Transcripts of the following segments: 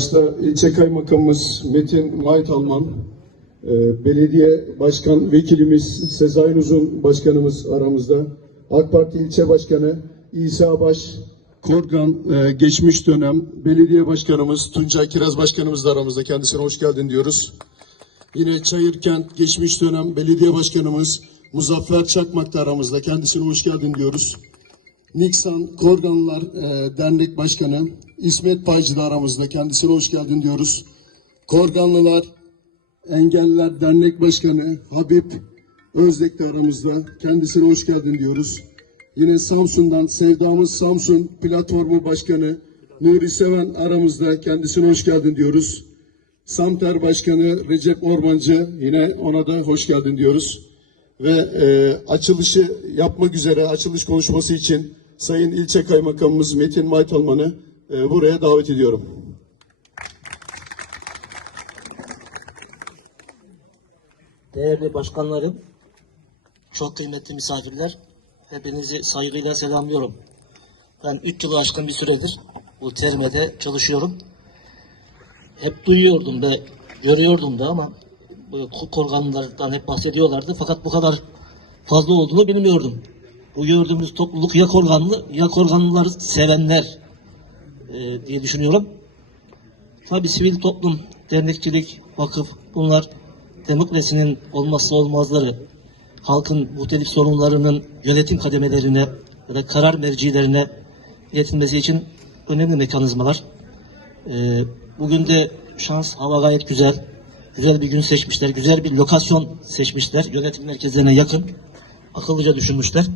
başta ilçe kaymakamımız Metin Maytalman, e, belediye başkan vekilimiz Sezai Uzun başkanımız aramızda, AK Parti ilçe başkanı İsa Baş, Korgan e, geçmiş dönem belediye başkanımız Tuncay Kiraz başkanımız da aramızda. Kendisine hoş geldin diyoruz. Yine Çayırkent geçmiş dönem belediye başkanımız Muzaffer Çakmak da aramızda. Kendisine hoş geldin diyoruz. Niksan Korganlılar e, Dernek Başkanı İsmet Paycı da aramızda. Kendisine hoş geldin diyoruz. Korganlılar Engelliler Dernek Başkanı Habib Özdek de aramızda. Kendisine hoş geldin diyoruz. Yine Samsun'dan Sevdamız Samsun Platformu Başkanı Nuri Seven aramızda. Kendisine hoş geldin diyoruz. Samter Başkanı Recep Ormancı yine ona da hoş geldin diyoruz. Ve e, açılışı yapmak üzere açılış konuşması için Sayın İlçe Kaymakamımız Metin Maytalman'ı e, buraya davet ediyorum. Değerli başkanlarım, çok kıymetli misafirler, hepinizi saygıyla selamlıyorum. Ben 3 yılı aşkın bir süredir bu termede çalışıyorum. Hep duyuyordum ve görüyordum da ama bu korganlardan hep bahsediyorlardı. Fakat bu kadar fazla olduğunu bilmiyordum. Bu gördüğümüz topluluk ya korganlı ya korganlıları sevenler e, diye düşünüyorum. Tabi sivil toplum, dernekçilik, vakıf bunlar demokrasinin olmazsa olmazları. Halkın muhtelif sorunlarının yönetim kademelerine ya da karar mercilerine iletilmesi için önemli mekanizmalar. Ee, bugün de şans, hava gayet güzel. Güzel bir gün seçmişler, güzel bir lokasyon seçmişler. Yönetim merkezlerine yakın. Akıllıca düşünmüşler.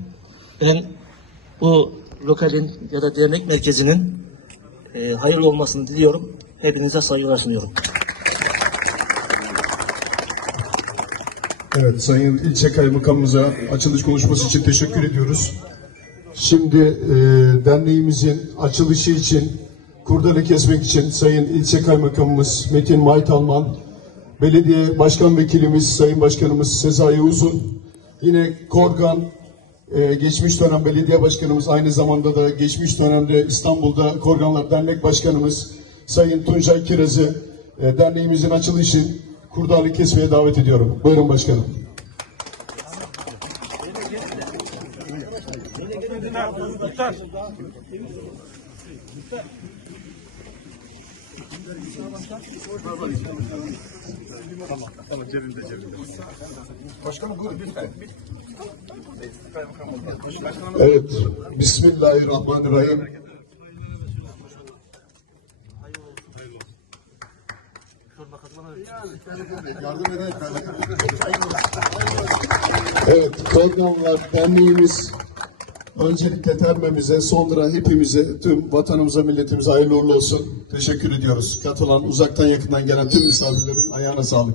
Ben bu lokalin ya da dernek merkezinin e, hayırlı olmasını diliyorum. Hepinize saygılar sunuyorum. Evet, Sayın İlçe Kaymakamımıza açılış konuşması için teşekkür ediyoruz. Şimdi e, derneğimizin açılışı için, kurdele kesmek için Sayın İlçe Kaymakamımız Metin Maytalman, Belediye Başkan Vekilimiz Sayın Başkanımız Sezai Uzun, yine Korgan, e, geçmiş dönem belediye başkanımız aynı zamanda da geçmiş dönemde İstanbul'da Korganlar Dernek Başkanımız Sayın Tuncay Kiraz'ı e, derneğimizin açılışı için kurdalı kesmeye davet ediyorum. Buyurun başkanım. Evet. Bismillahirrahmanirrahim. Evet, Korganlar Derneğimiz öncelikle termemize, sonra hepimize, tüm vatanımıza, milletimize hayırlı uğurlu olsun. Teşekkür ediyoruz. Katılan, uzaktan yakından gelen tüm misafirlerin ayağına sağlık.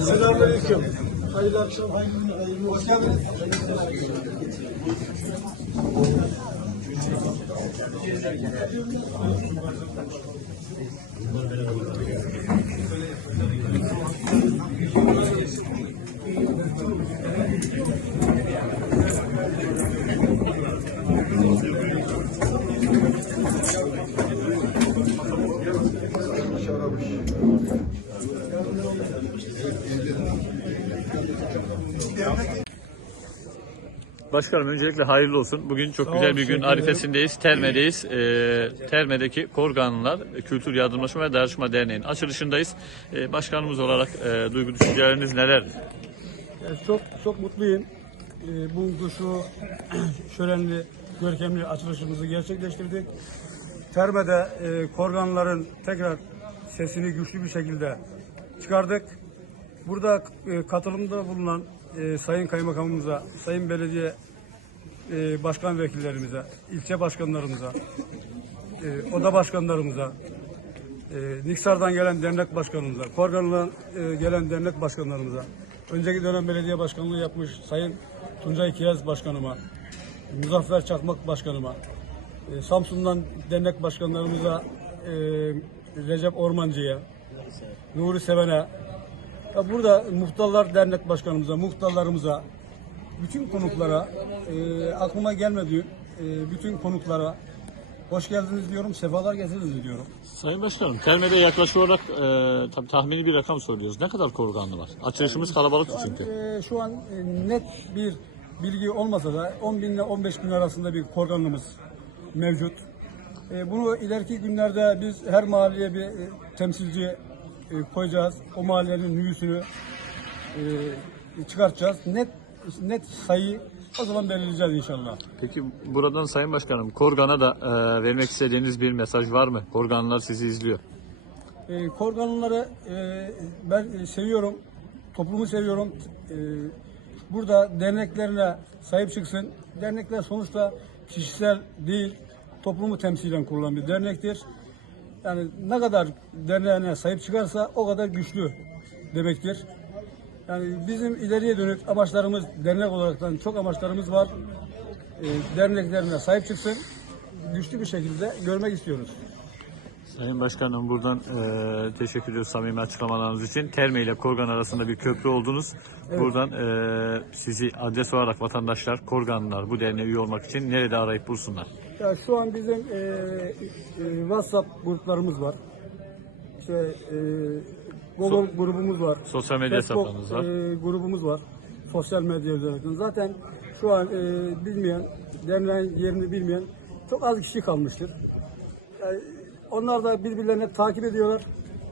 Selamünaleyküm. Hayırlı akşam, hayırlı, hayırlı Hoş. Gracias. Başkanım öncelikle hayırlı olsun. Bugün çok Sağ güzel bir gün arifesindeyiz. Terme'deyiz. Ee, Terme'deki Korganlılar Kültür Yardımlaşma ve Dayanışma Derneği'nin açılışındayız. Ee, başkanımız olarak e, duygu düşünceleriniz? Yani çok çok mutluyum. Ee, bu şu şölenli, görkemli açılışımızı gerçekleştirdik. Terme'de e, korganların tekrar sesini güçlü bir şekilde çıkardık. Burada e, katılımda bulunan e, Sayın Kaymakamımıza, Sayın Belediye e, Başkan Vekillerimize, ilçe başkanlarımıza, e, oda başkanlarımıza, e, Niksar'dan gelen dernek başkanımıza, Korgan'dan e, gelen dernek başkanlarımıza, önceki dönem belediye başkanlığı yapmış Sayın Tuncay Kiyaz başkanıma, Muzaffer Çakmak başkanıma, e, Samsun'dan dernek başkanlarımıza e, Recep Ormancı'ya, Nuri Seven'e, ya burada muhtarlar dernek başkanımıza, muhtarlarımıza, bütün konuklara, e, aklıma gelmediği e, bütün konuklara hoş geldiniz diyorum, sefalar getirdiniz diyorum. Sayın Başkanım, Terme'de yaklaşık olarak e, tabii tahmini bir rakam soruyoruz. Ne kadar Korganlı var? Açılışımız kalabalıktı çünkü. Ee, şu an e, net bir bilgi olmasa da 10 bin ile 15 bin arasında bir korganlığımız mevcut. E, bunu ileriki günlerde biz her mahalleye bir e, temsilci e, koyacağız. O mahallenin nüfusunu e, çıkartacağız. Net net sayı o zaman belirleyeceğiz inşallah. Peki buradan Sayın Başkanım, Korgan'a da e, vermek istediğiniz bir mesaj var mı? Korganlılar sizi izliyor. E, korganları e, ben e, seviyorum. Toplumu seviyorum. E, burada derneklerine sahip çıksın. Dernekler sonuçta kişisel değil, toplumu temsilen kurulan bir dernektir. Yani ne kadar derneğine sahip çıkarsa o kadar güçlü demektir. Yani bizim ileriye dönük amaçlarımız dernek olaraktan çok amaçlarımız var. E, derneklerine sahip çıksın. Güçlü bir şekilde görmek istiyoruz. Sayın Başkanım buradan e, teşekkür ediyoruz samimi açıklamalarınız için. Terme ile Korgan arasında bir köprü oldunuz. Buradan e, sizi adres olarak vatandaşlar, Korganlılar bu derneğe üye olmak için nerede arayıp bulsunlar? Ya şu an bizim e, e, WhatsApp gruplarımız var. İşte e, Google grubumuz var. Sosyal medya Facebook, hesaplarınız var. e, grubumuz var. Sosyal medya üzerinden. Zaten şu an e, bilmeyen, derneğin yerini bilmeyen çok az kişi kalmıştır. Yani onlar da birbirlerini takip ediyorlar.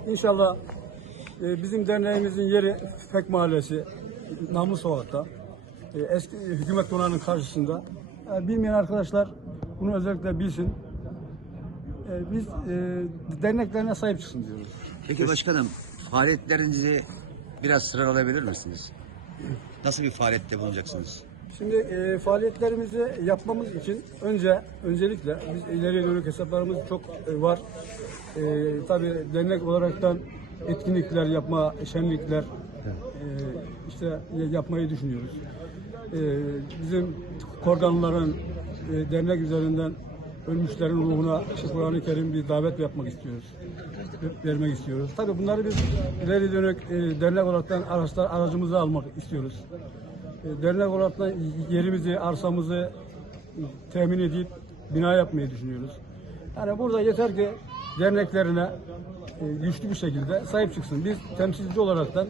İnşallah e, bizim derneğimizin yeri Fek Mahallesi, Namlı Sokak'ta. E, eski hükümet konağının karşısında. Yani bilmeyen arkadaşlar bunu özellikle bilsin. E, biz e, derneklerine sahip çıksın diyoruz. Peki başkanım faaliyetlerinizi biraz sıralayabilir misiniz? Nasıl bir faaliyette bulunacaksınız? Şimdi e, faaliyetlerimizi yapmamız için önce öncelikle biz ileriye dönük hesaplarımız çok e, var. E, tabii dernek olaraktan etkinlikler yapma, şenlikler e, işte yapmayı düşünüyoruz. E, bizim korganların e, dernek üzerinden ölmüşlerin ruhuna Kur'an-ı Kerim bir davet yapmak istiyoruz. Vermek istiyoruz. Tabii bunları biz ileri dönük e, dernek olaraktan araçlar aracımızı almak istiyoruz. E, dernek olarak yerimizi, arsamızı temin edip bina yapmayı düşünüyoruz. Yani burada yeter ki derneklerine güçlü bir şekilde sahip çıksın. Biz temsilci olaraktan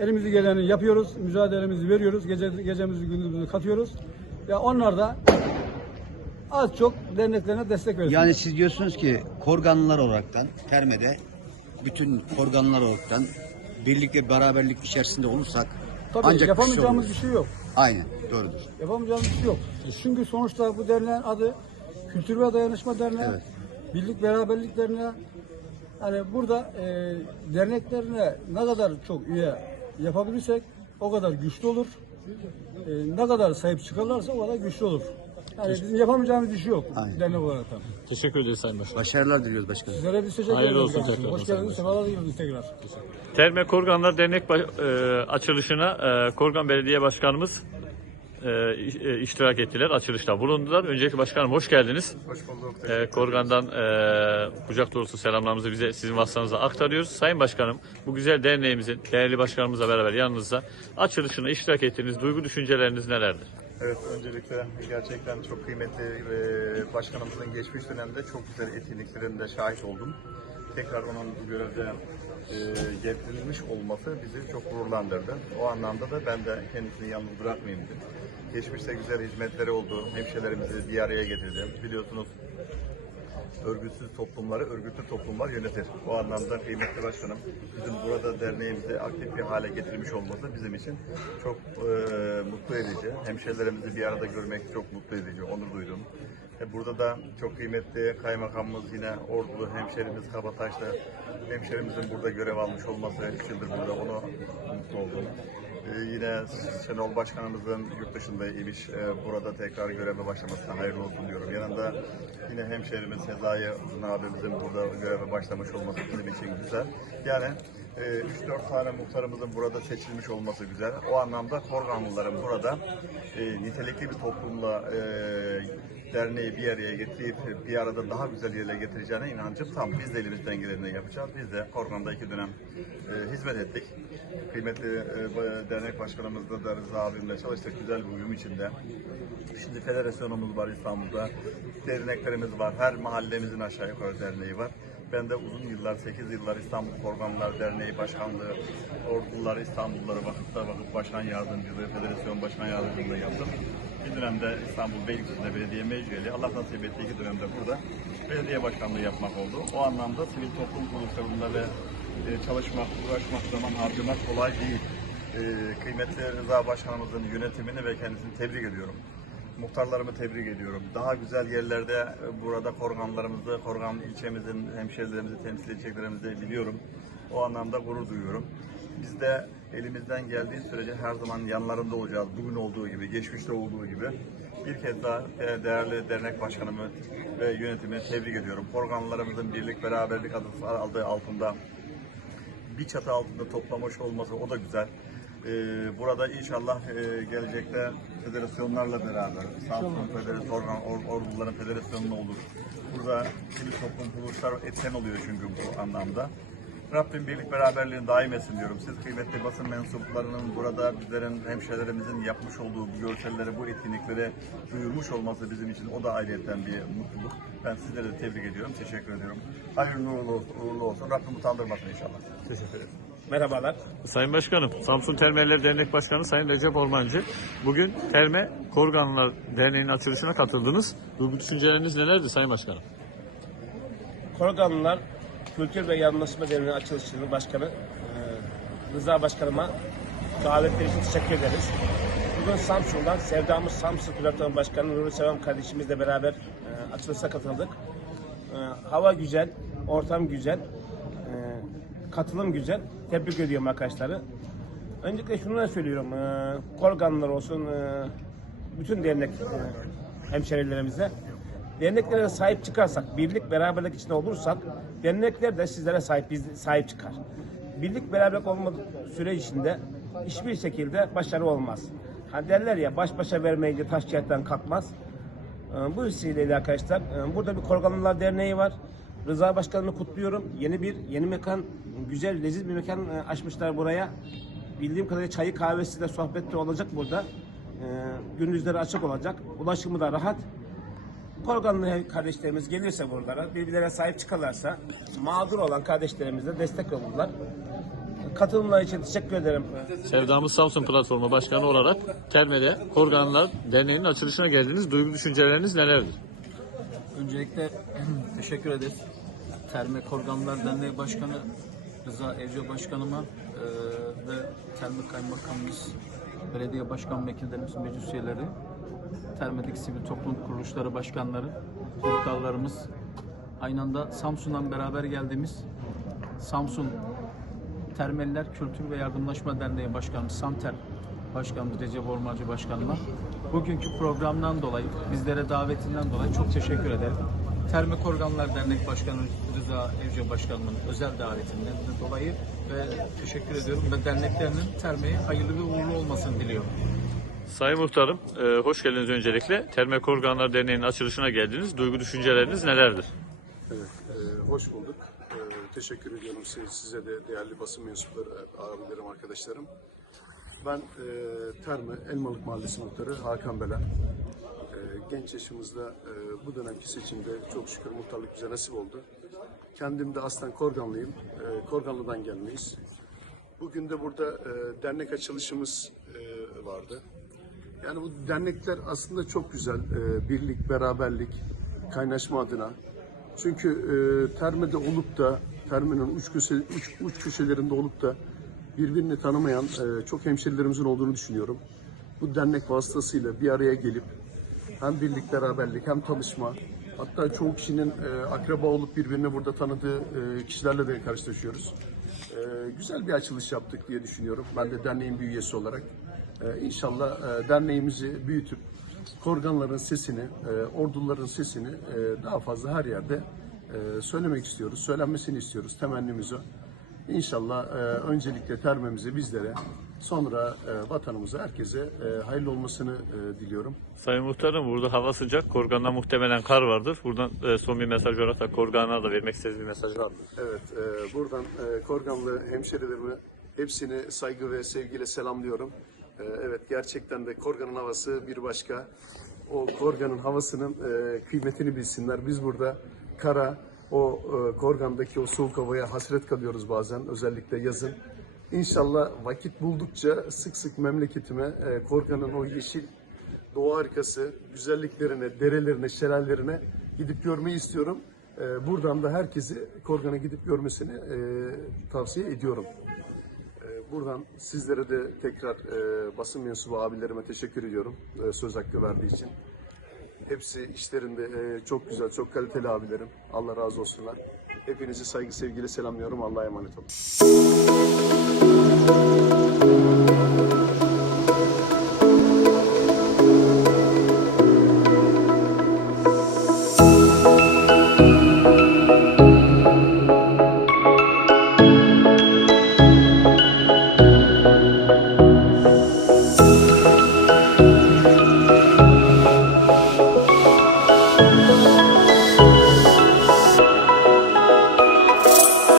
elimizi geleni yapıyoruz, mücadelemizi veriyoruz, gece, gecemizi gündüzümüzü katıyoruz. Ya onlar da az çok derneklerine destek versin. Yani siz diyorsunuz ki korganlılar olaraktan Terme'de bütün korganlılar olaraktan birlik ve beraberlik içerisinde olursak Tabii ancak yapamayacağımız güçlü bir şey yok. Aynen doğrudur. Yapamayacağımız bir şey yok. Çünkü sonuçta bu derneğin adı Kültür ve Dayanışma Derneği. Evet. Birlik Beraberlik Derneği. Yani burada e, derneklerine ne kadar çok üye yapabilirsek o kadar güçlü olur. E, ne kadar sahip çıkarlarsa o kadar güçlü olur. Yani bizim yapamayacağımız bir şey yok Aynen. dernek olarak. da. Teşekkür ederiz Sayın Başkanım. Başarılar diliyoruz başkanım. Sizlere biz teşekkür Hayırlı ederiz. olsun tekrar. Hoş geldiniz. Sefalar diliyoruz tekrar. Terme Korganlar Dernek Baş- e, açılışına e, Korgan Belediye Başkanımız e, e, iştirak ettiler. Açılışta bulundular. Önceki başkanım hoş geldiniz. Hoş bulduk. E, Korgan'dan e, kucak dolusu selamlarımızı bize sizin vasıtanızla aktarıyoruz. Sayın Başkanım bu güzel derneğimizin değerli başkanımızla beraber yanınızda açılışına iştirak ettiğiniz duygu düşünceleriniz nelerdir? Evet, öncelikle gerçekten çok kıymetli ve başkanımızın geçmiş dönemde çok güzel etkinliklerinde şahit oldum. Tekrar onun bu görevde e, getirilmiş olması bizi çok gururlandırdı. O anlamda da ben de kendisini yalnız bırakmayayım dedim. Geçmişte güzel hizmetleri oldu. Hemşehrilerimizi bir araya getirdi. Biliyorsunuz örgütsüz toplumları örgütlü toplumlar yönetir. O anlamda kıymetli başkanım bizim burada derneğimizi aktif bir hale getirmiş olması bizim için çok e, mutlu edici. Hemşehrilerimizi bir arada görmek çok mutlu edici, onur duydum. E, burada da çok kıymetli kaymakamımız yine Ordulu hemşerimiz Kabataş'ta hemşerimizin burada görev almış olması 3 yıldır burada onu mutlu oldum. Ee, yine Şenol Başkanımızın yurt dışında imiş e, burada tekrar göreve başlamasına hayırlı olsun diyorum. Yanında yine hemşehrimiz Sezai Uzun abimizin burada göreve başlamış olması bizim için güzel. Yani e, 3-4 tane muhtarımızın burada seçilmiş olması güzel. O anlamda Korganlıların burada e, nitelikli bir toplumla e, derneği bir araya getirip bir arada daha güzel yerlere getireceğine inancım tam. Biz de elimizden geleni yapacağız. Biz de Korgan'da iki dönem e, hizmet ettik. Kıymetli e, dernek başkanımızla da Rıza abimle çalıştık güzel bir uyum içinde. Şimdi federasyonumuz var İstanbul'da. Derneklerimiz var. Her mahallemizin aşağı yukarı derneği var. Ben de uzun yıllar, 8 yıllar İstanbul Korganlar Derneği Başkanlığı, Ordular İstanbulları Vakıfta Vakıf Başkan Yardımcılığı, Federasyon Başkan Yardımcılığı yaptım. Bir dönemde İstanbul Beylikdüzü'nde belediye meclisi, Allah nasip etti iki dönemde burada belediye başkanlığı yapmak oldu. O anlamda sivil toplum kuruluşlarında ve e, çalışmak, uğraşmak, zaman harcamak kolay değil. E, kıymetli Rıza Başkanımızın yönetimini ve kendisini tebrik ediyorum. Muhtarlarımı tebrik ediyorum. Daha güzel yerlerde e, burada korganlarımızı, korgan ilçemizin hemşehrilerimizi temsil edeceklerimizi biliyorum. O anlamda gurur duyuyorum. Biz de elimizden geldiği sürece her zaman yanlarında olacağız. Bugün olduğu gibi, geçmişte olduğu gibi. Bir kez daha e, değerli dernek başkanımı ve yönetimini tebrik ediyorum. Korganlarımızın birlik beraberlik adı aldığı altında bir çatı altında toplamış olması o da güzel. Ee, burada inşallah e, gelecekte federasyonlarla beraber, Samsun Federasyonu, Or, Orduların Federasyonu olur. Burada sivil toplum kuruluşlar etken oluyor çünkü bu anlamda. Rabbim birlik beraberliğini daim etsin diyorum. Siz kıymetli basın mensuplarının burada bizlerin, hemşehrilerimizin yapmış olduğu bu görselleri, bu etkinlikleri duyurmuş olması bizim için o da ayrıyeten bir mutluluk. Ben sizleri de tebrik ediyorum, teşekkür ediyorum. Hayırlı uğurlu olsun, uğurlu olsun. Rabbim utandırmasın inşallah. Teşekkür ederim. Merhabalar. Sayın Başkanım, Samsun Termeller Dernek Başkanı Sayın Recep Ormancı. Bugün Terme Korganlar Derneği'nin açılışına katıldınız. Duygu düşünceleriniz nelerdi Sayın Başkanım? Korganlılar Kültür ve Yardımlaşma Derneği açılışının başkanı e, Rıza Başkanıma davetleri için teşekkür ederiz. Bugün Samsun'dan Sevdamız Samsun Platformu Başkanı Nuri Sevam kardeşimizle beraber e, açılışa katıldık. E, hava güzel, ortam güzel, e, katılım güzel. Tebrik ediyorum arkadaşları. Öncelikle şunu da söylüyorum. E, Korganlılar olsun, e, bütün dernek e, hemşerilerimize derneklere sahip çıkarsak, birlik beraberlik içinde olursak dernekler de sizlere sahip biz sahip çıkar. Birlik beraberlik olmadığı süre içinde hiçbir şekilde başarı olmaz. Hani derler ya baş başa vermeyince taş çiğnetten kalkmaz. Ee, Bu vesileyle arkadaşlar e, burada bir Korganlılar Derneği var. Rıza Başkanımı kutluyorum. Yeni bir yeni mekan, güzel leziz bir mekan e, açmışlar buraya. Bildiğim kadarıyla çayı kahvesi de sohbet de olacak burada. Ee, Gündüzleri açık olacak. Ulaşımı da rahat. Korganlı kardeşlerimiz gelirse buralara, birbirlerine sahip çıkarlarsa mağdur olan kardeşlerimize destek olurlar. Katılımlar için teşekkür ederim. Sevdamız Samsun Platformu Başkanı olarak Terme'de Korganlar Derneği'nin açılışına geldiniz. Duygu düşünceleriniz nelerdir? Öncelikle teşekkür ederiz. Terme Korganlar Derneği Başkanı Rıza Evce Başkanıma e, ve Terme Kaymakamımız, Belediye Başkan Vekillerimiz, meclis üyeleri, Terme'deki sivil toplum kuruluşları başkanları, muhtarlarımız, aynı anda Samsun'dan beraber geldiğimiz Samsun Termeliler Kültür ve Yardımlaşma Derneği Başkanımız Samter Başkanımız Recep Ormancı Başkanıma bugünkü programdan dolayı bizlere davetinden dolayı çok teşekkür ederim. Terme Korganlar Dernek Başkanı Rıza Evce Başkanımın özel davetinden de dolayı ve teşekkür ediyorum ve derneklerinin Terme'ye hayırlı ve uğurlu olmasını diliyorum. Sayın Muhtarım, e, hoş geldiniz öncelikle. Terme Korganlar Derneği'nin açılışına geldiniz. Duygu düşünceleriniz nelerdir? Evet, e, hoş bulduk. E, teşekkür ediyorum size, size de değerli basın mensupları, e, abilerim, arkadaşlarım. Ben e, Terme Elmalık Mahallesi Muhtarı Hakan Belen. E, genç yaşımızda e, bu dönemki seçimde çok şükür muhtarlık bize nasip oldu. kendim de aslen Korganlıyım. E, Korganlı'dan gelmeyiz. Bugün de burada e, dernek açılışımız e, vardı. Yani bu dernekler aslında çok güzel. E, birlik, beraberlik, kaynaşma adına. Çünkü e, Terme'de olup da, Terme'nin uç, köşe, uç, uç köşelerinde olup da birbirini tanımayan e, çok hemşerilerimizin olduğunu düşünüyorum. Bu dernek vasıtasıyla bir araya gelip hem birlik, beraberlik hem tanışma, hatta çoğu kişinin e, akraba olup birbirini burada tanıdığı e, kişilerle de karşılaşıyoruz. E, güzel bir açılış yaptık diye düşünüyorum. Ben de derneğin bir üyesi olarak. E, inşallah e, derneğimizi büyütüp korganların sesini, e, orduların sesini e, daha fazla her yerde e, söylemek istiyoruz. Söylenmesini istiyoruz. Temennimiz o. İnşallah e, öncelikle termemize, bizlere, sonra e, vatanımıza, herkese e, hayırlı olmasını e, diliyorum. Sayın Muhtarım burada hava sıcak. Korgan'da muhtemelen kar vardır. Buradan e, son bir mesaj olarak da Korgan'a da vermek istediğiniz bir mesaj var mı? Evet, e, buradan e, Korganlı hemşerilerimi hepsini saygı ve sevgiyle selamlıyorum. E, evet, gerçekten de Korgan'ın havası bir başka. O Korgan'ın havasının e, kıymetini bilsinler. Biz burada kara, o e, Korgan'daki o soğuk havaya hasret kalıyoruz bazen, özellikle yazın. İnşallah vakit buldukça sık sık memleketime e, Korgan'ın o yeşil doğa harikası, güzelliklerine, derelerine, şelallerine gidip görmeyi istiyorum. Ee, buradan da herkesi Korgan'a gidip görmesini e, tavsiye ediyorum. Buradan sizlere de tekrar e, basın mensubu abilerime teşekkür ediyorum e, söz hakkı verdiği için. Hepsi işlerinde e, çok güzel, çok kaliteli abilerim. Allah razı olsunlar. Hepinizi saygı sevgiyle selamlıyorum. Allah'a emanet olun.